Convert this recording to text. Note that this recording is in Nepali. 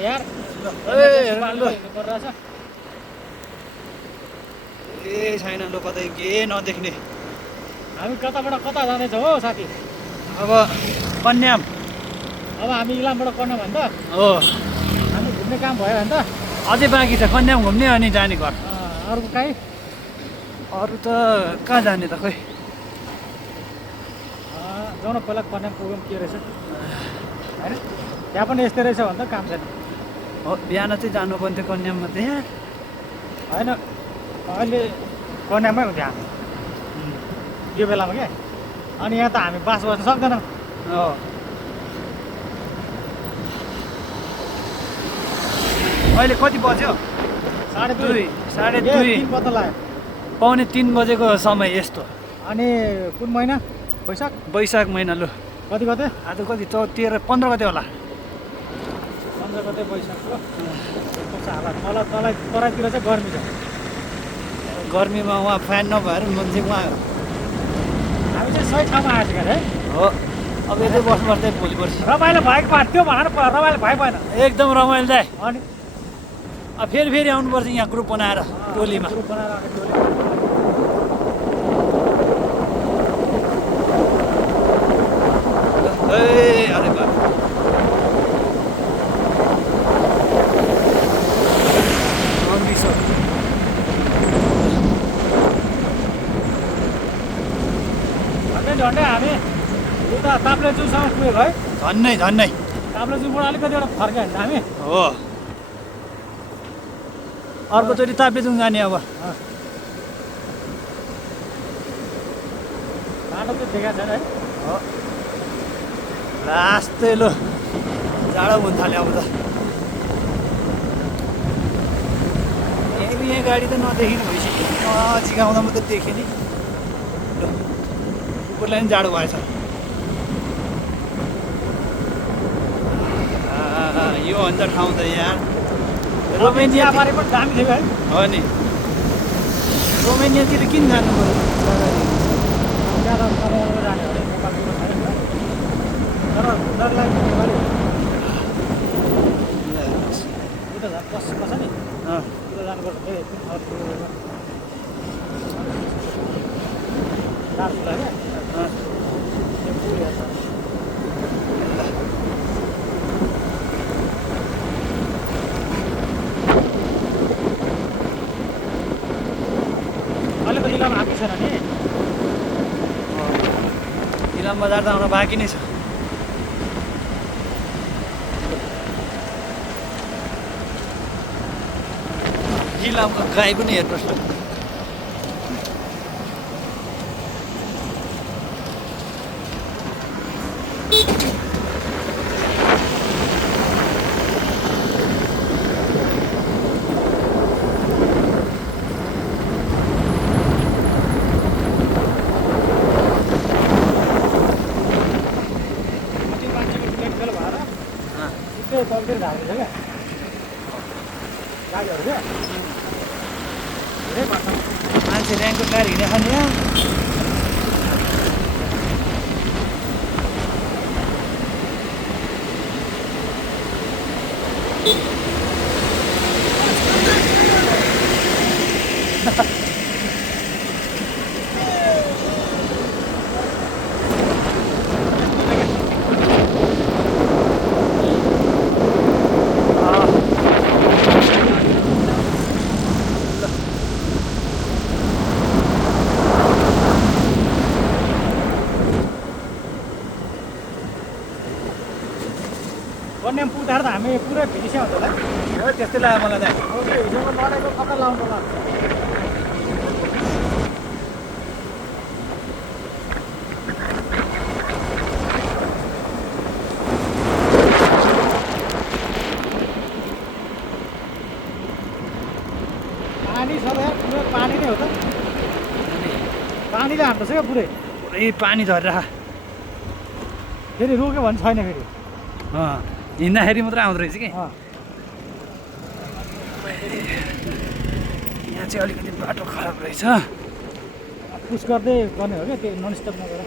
यार ए छैन लु कतै के नदेख्ने। हामी कताबाट कता जाँदैछौँ हो साथी? अब कन्याम अब हामी इलामबाट कन्याम भने त हो, हामी घुम्ने काम भयो भने त अझै बाँकी छ कन्याम घुम्ने अनि जाने घर। अरू काहीँ अरू त कहाँ जाने त खोइ। जाउँ न पहिला कन्याम पुगौँ के रहेछ होइन, त्यहाँ पनि यस्तै रहेछ भने त काम छैन। हो बिहान चाहिँ जानुपर्ने थियो कन्याममा त यहाँ होइन अहिले कन्याममै हुन्थ्यो हामी यो बेलामा क्या। अनि यहाँ त हामी बास बस्न सक्दैनौँ। हो अहिले कति बज्यो? 2:30 साढे ए, दुई 3 पत्ता लाग्यो। पाउने 3 बजेको समय यस्तो। अनि कुन महिना? वैशाख वैशाख महिना लु कति गते? आज कति 13 15 गते होला। 15 गते वैशाखको कस्तो हालत? तराईतिर चाहिँ गर्मी छ। गर्मीमा उहाँ फ्यान नभएर मान्छे उहाँ हामी चाहिँ सही ठाउँमा आएको छ है। हो। अब यतै बस्नुपर्छ भोलि पर्सि। रमाइलो भएको पार्ट त्यो भन न, रमाइलो भयो भएन? एकदम रमाइलो दाइ। अनि अब फेरि आउनुपर्छ यहाँ ग्रुप बनाएर टोलीमा। ग्रुप बनाएर आएको टोली। अरे बा झन्डै हामी उता ताप्लेजुङसम्म पुगेको है। झन्नै ताप्लेजुङबाट अलिकति एउटा फर्क्यो भने हामी हो। अर्कोचोटि ताप्लेजुङ जाने अब। बाटो चाहिँ देखाएको छैन है। हो लास्तै लो जाडो हुन थाल्यो अब त। यहाँ गाडी त नदेखिनु भइसक्यो। झिकाउँदा मात्रै देखेँ नि। कुकुरलाई पनि जाडो भएछ। यो भन्छ ठाउँ त यहाँ रोमेनिया चियाबारी पनि दामी थियो है। हो नि। रोमेनियातिर किन जानु पर्यो? ज्यादा कमाउनु जाने हो नेपालतिर छैन तर डर लाग्यो नेपाली उता बस नि उता जानुपर्छ फेरि दार्चुला क्या त्यो पुल हेर्छ। अहिले त इलाम आएको छैन नि। इलाम बजार त आउन बाँकी नै छ। इलामको गाई पनि हेर्नुहोस् न। तलतिर झार्दैछ क्या गाडीहरू क्या धेरै बाटो मान्छे ऱ्याङ्कको कार हिँडे खाने यहाँ। कन्याम पुग्दाखेरि त हामी पुरै भिडिस्या हुन्छ होला। हो त्यस्तै लाग्यो मलाई त। अब त्यो हिजोको लडेको कता लाउनु होला। पानी छ यार, पुरै पानी नै हो त। पानीले हान्दैछ क्या पुरै। पुरै पानी झरेर फेरि रोक्यो भने छैन फेरि। हिँड्दाखेरि मात्रै आउँदो रहेछ कि। अँ यहाँ चाहिँ अलिकति बाटो खराब रहेछ। पुस गर्दै गर्ने हो क्या त्यो ननस्टप नगरेर।